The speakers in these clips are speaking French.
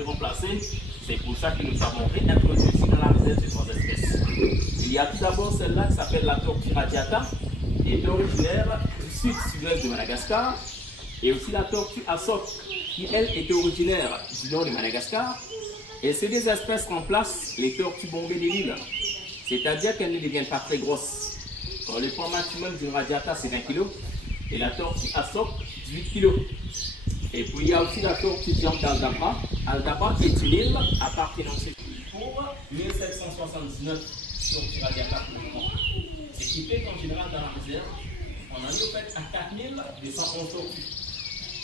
les remplacer. C'est pour ça que nous avons réintroduit ici dans la réserve ces trois espèces. Il y a tout d'abord celle-là qui s'appelle la tortue radiata, qui est originaire du sud-sud-ouest de Madagascar, et aussi la tortue asok, qui elle est originaire du nord de Madagascar. Et ces deux espèces remplacent les tortues bombées de l'île, c'est-à-dire qu'elles ne deviennent pas très grosses. Le poids maximum d'une radiata c'est 20 kg et la tortue asok 18 kg. Et puis il y a aussi la tortue géante d'Aldabra, Aldabra qui est une île appartenant pour 1779 tortues radiata pour le moment. Ce qui fait qu'en général dans la réserve, on en est au fait à 4211 tortues.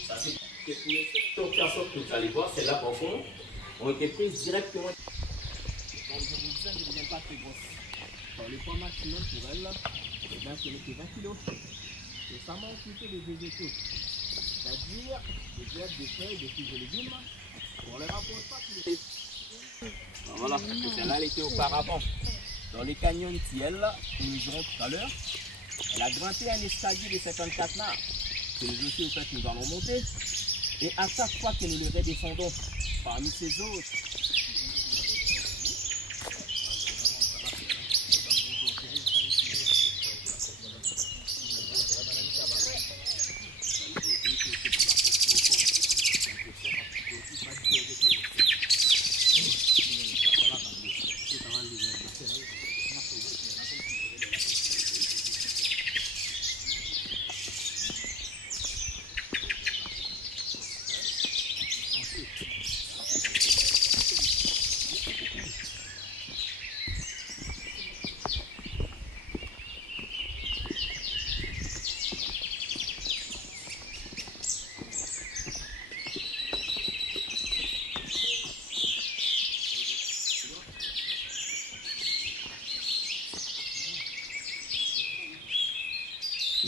Ça c'est pour les tortues asok que vous allez voir, celles-là par contre ont été prises directement. Donc je vous disais, elles ne deviennent pas très grosses. Le poids maximum pour elles, ce n'est que 20 kg. Et ça mange plutôt des végétaux, c'est-à-dire des herbes, des feuilles, des fruits et légumes. On ne les rapporte pas tous les... Voilà, celle-là elle était auparavant dans les canyons de Thiel, que nous verrons tout à l'heure. Elle a grimpé un escalier de 54 marches, que nous aussi au fait nous allons monter. Et à chaque fois que nous le redescendons, parmi ces autres,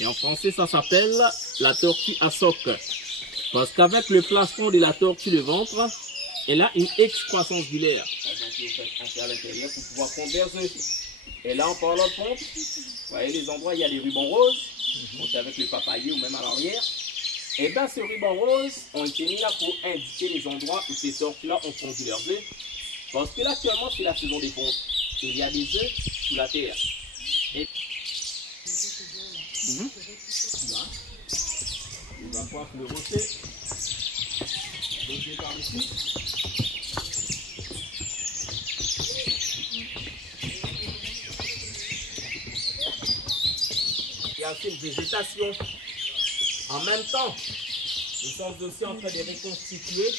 et en français, ça s'appelle la tortue asok. Parce qu'avec le plastron de la tortue de ventre, elle a une excroissance biliaire. Donc, vous faites à l'intérieur pour pouvoir pondre des œufs. Et là, en parlant de pompe, vous voyez les endroits où il y a des rubans roses, donc avec le papayer ou même à l'arrière. Et bien, ces rubans roses ont été mis là pour indiquer les endroits où ces tortues-là ont pondu leurs œufs. Parce que là, actuellement, c'est la saison des pontes. Il y a des œufs sous la terre. Et là, il va pouvoir le rocher, par ici. Il y a aussi une végétation. En même temps, nous sommes aussi en train de reconstituer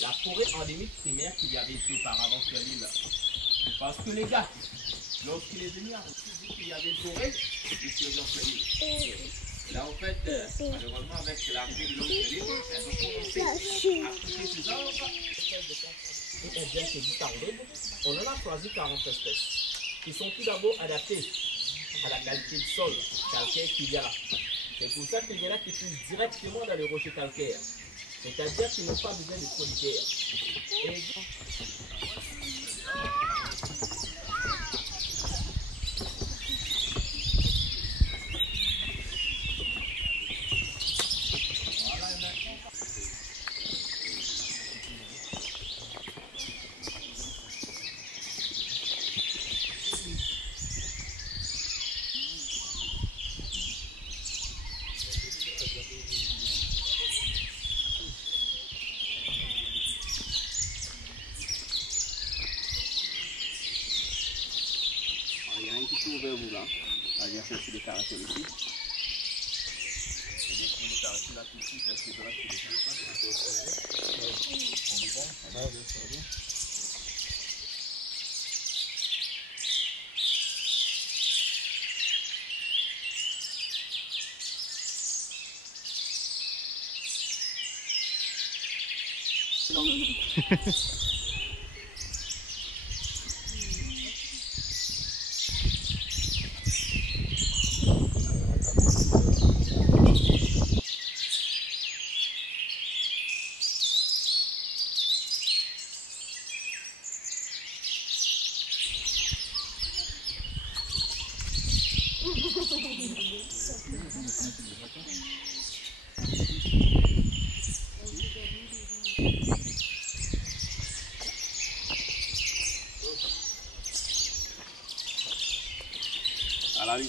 la forêt endémique primaire qu'il y avait ici auparavant sur l'île. Parce que les gars, lorsqu'il est venu, on dit qu'il y avait une forêt ici sur l'île. Là, en fait, malheureusement, avec l'arrivée de l'homme sur l'île, elles ont commencé à couper ces arbres. Et elles viennent se distinguer. On en a choisi 40 espèces qui sont tout d'abord adaptées à la qualité du sol calcaire qu'il y a là. C'est pour ça qu'il y en a qui poussent directement dans les rochers calcaires. C'est-à-dire qu'ils n'ont pas besoin de solitaire. Et... vers vous là, allez chercher des caractères ici. Et donc pour les caractères là tout de suite, c'est de là que les gens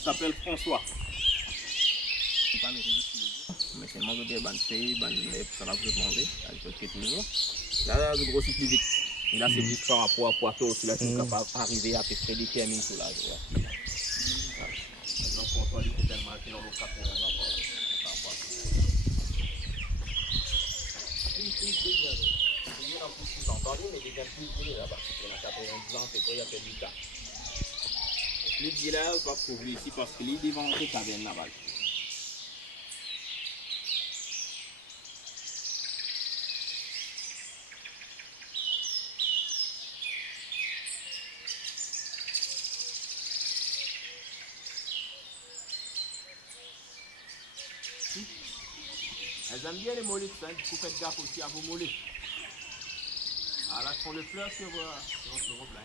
s'appelle François. Mais c'est le manque de bonne fille, bonne ça va vous demander, toujours. Là, je grossis plus vite. Et là, c'est plus par rapport à Poitou, là, c'est capable d'arriver à peu près déterminer tout là. Donc, François, il est tellement dans le cap pour mais déjà plus vieux là-bas. Il a 90 ans, c'est quoi, il a fait 8 ans. Plus de village va se trouver ici parce qu'il est devant les cavernes là-bas. Elles aiment bien les mollets, hein. Du coup, faites gaffe aussi à vos mollets. Ah là, sur le fleur sur le gros plein.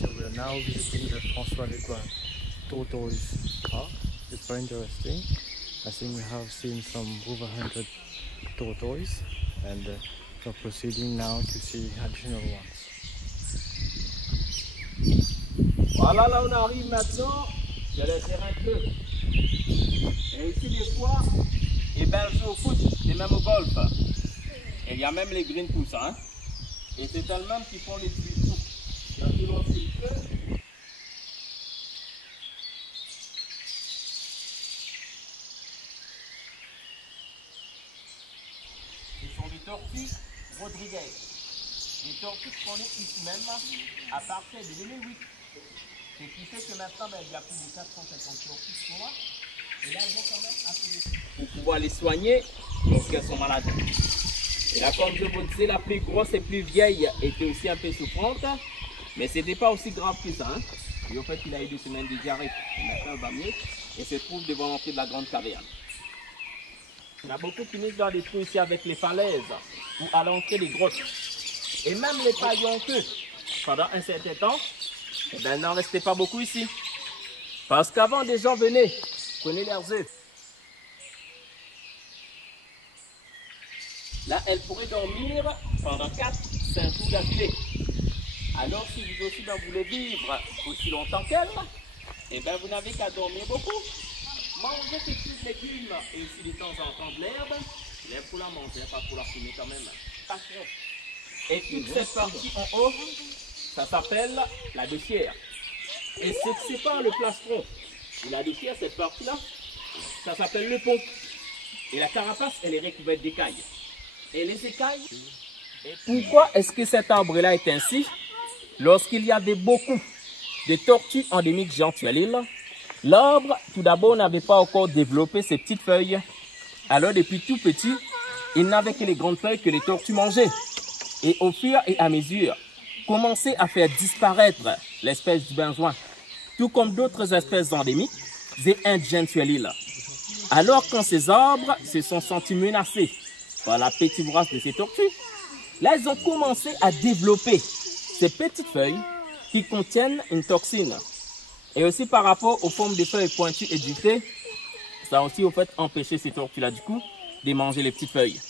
So we are now visiting the François Lecoin tortoise park. It's very interesting. I think we have seen some over 100 tortoise and we're proceeding now to see additional ones. Voilà, là on arrive maintenant, il y a le terrain bleu. Et ici des fois, et ben je joue au foot et même au golf. Et il y a même les green poussent, hein. Et c'est elles-mêmes qui font les petits sous. Là, tu lances le feu. Ce sont des tortues Rodriguez. Des tortues qu'on est ici même à partir de 2008. Ce qui fait que maintenant, ben, il y a plus de 450 tortues qui sont là. Et là, elles ont quand même assez de... Pour pouvoir les soigner lorsqu'elles sont malades. Et là, comme je vous disais, la plus grosse et plus vieille était aussi un peu souffrante. Mais ce n'était pas aussi grave que ça. Hein. Et au fait, il a eu 2 semaines de diarrhée. Et maintenant, elle va mieux. Et se trouve devant l'entrée de la grande caverne. Il y en a beaucoup qui misent dans des trous ici avec les falaises ou à l'entrée des grottes. Et même les paillons que pendant un certain temps, eh ben, n'en restait pas beaucoup ici. Parce qu'avant, des gens venaient, prenaient leurs œufs. Là, elle pourrait dormir pendant 4-5 jours d'affilée. Alors, si vous aussi ben, voulez vivre aussi longtemps qu'elle, eh ben, vous n'avez qu'à dormir beaucoup. Manger des petits légumes et aussi de temps en temps de l'herbe. L'herbe pour la manger, pas pour la fumer quand même. Et toute cette partie en haut, ça s'appelle la baissière. Et ce qui sépare le plastron et la baissière, cette partie-là, ça s'appelle le pont. Et la carapace, elle est recouverte d'écailles. Et les écailles, pourquoi est-ce que cet arbre-là est ainsi? Lorsqu'il y avait beaucoup de tortues endémiques géantes sur l'île, l'arbre, tout d'abord, n'avait pas encore développé ses petites feuilles. Alors, depuis tout petit, il n'avait que les grandes feuilles que les tortues mangeaient. Et au fur et à mesure, commençait à faire disparaître l'espèce du benjoin, tout comme d'autres espèces endémiques et indigènes sur l'île. Alors, quand ces arbres se sont sentis menacés par la petite vorace de ces tortues, là, ils ont commencé à développer ces petites feuilles qui contiennent une toxine. Et aussi par rapport aux formes des feuilles pointues et ductées, ça a aussi au fait empêché ces tortues-là du coup de manger les petites feuilles.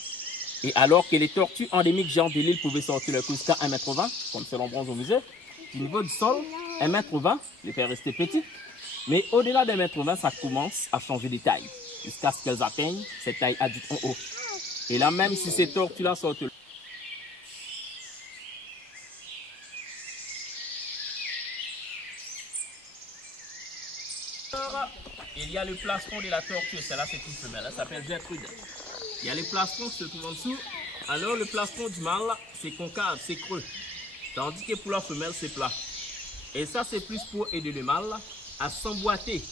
Et alors que les tortues endémiques géantes de l'île pouvaient sortir leur cou jusqu'à 1,20 m, comme selon bronze au musée, du niveau du sol, 1,20 m, les faire rester petits. Mais au-delà d'1,20 m, ça commence à changer de taille, jusqu'à ce qu'elles atteignent cette taille adulte en haut. Et là, même si ces tortues-là sortent il y a le plastron de la tortue, celle-là c'est une femelle, elle s'appelle Gertrude. Il y a les plastrons qui se trouvent en dessous. Alors le plastron du mâle, c'est concave, c'est creux. Tandis que pour la femelle, c'est plat. Et ça, c'est plus pour aider le mâle à s'emboîter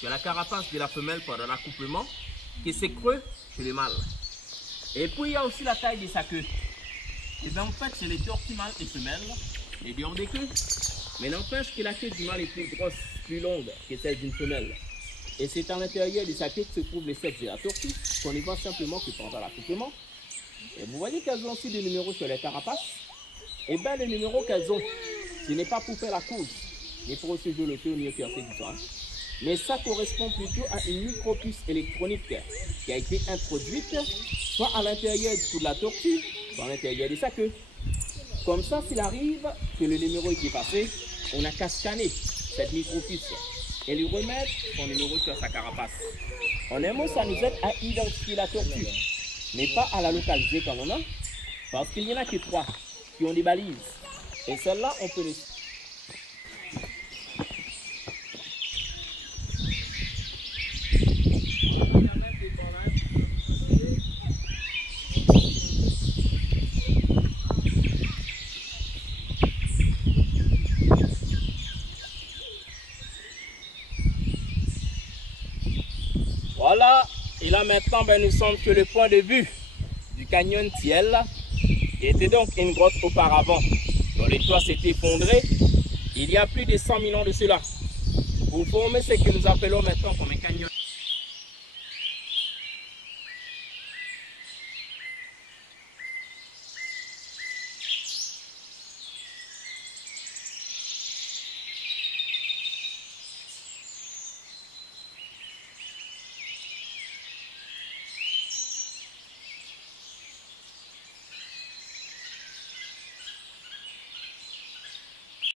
sur la carapace de la femelle pendant l'accouplement, que c'est creux chez le mâle. Et puis il y a aussi la taille de sa queue. Et bien en fait, chez les tortues mâles et femelles, les deux ont des queues. Mais n'empêche que la queue du mâle est plus grosse, plus longue que celle d'une femelle. Et c'est à l'intérieur de sa queue que se trouvent les sexes de la tortue, qu'on y voit simplement que pendant l'accouplement. Et vous voyez qu'elles ont aussi des numéros sur les carapaces. Et bien les numéros qu'elles ont, ce n'est pas pour faire la course, mais pour aussi jouer le tour ni percer du sang. mais ça correspond plutôt à une micropuce électronique qui a été introduite soit à l'intérieur du cou de la tortue, soit à l'intérieur de sa queue. Comme ça, s'il arrive que le numéro est effacé, on n'a qu'à scanner cette micropuce et lui remettre son numéro sur sa carapace. En un mot, ça nous aide à identifier la tortue, mais pas à la localiser quand on a, parce qu'il n'y en a que 3 qui ont des balises. Et celle-là, on peut les... Voilà, et là maintenant, nous sommes sur le point de vue du canyon Thiel, qui était donc une grotte auparavant, dont le toit s'est effondré il y a plus de 100 000 ans de cela, pour former ce que nous appelons maintenant comme un canyon.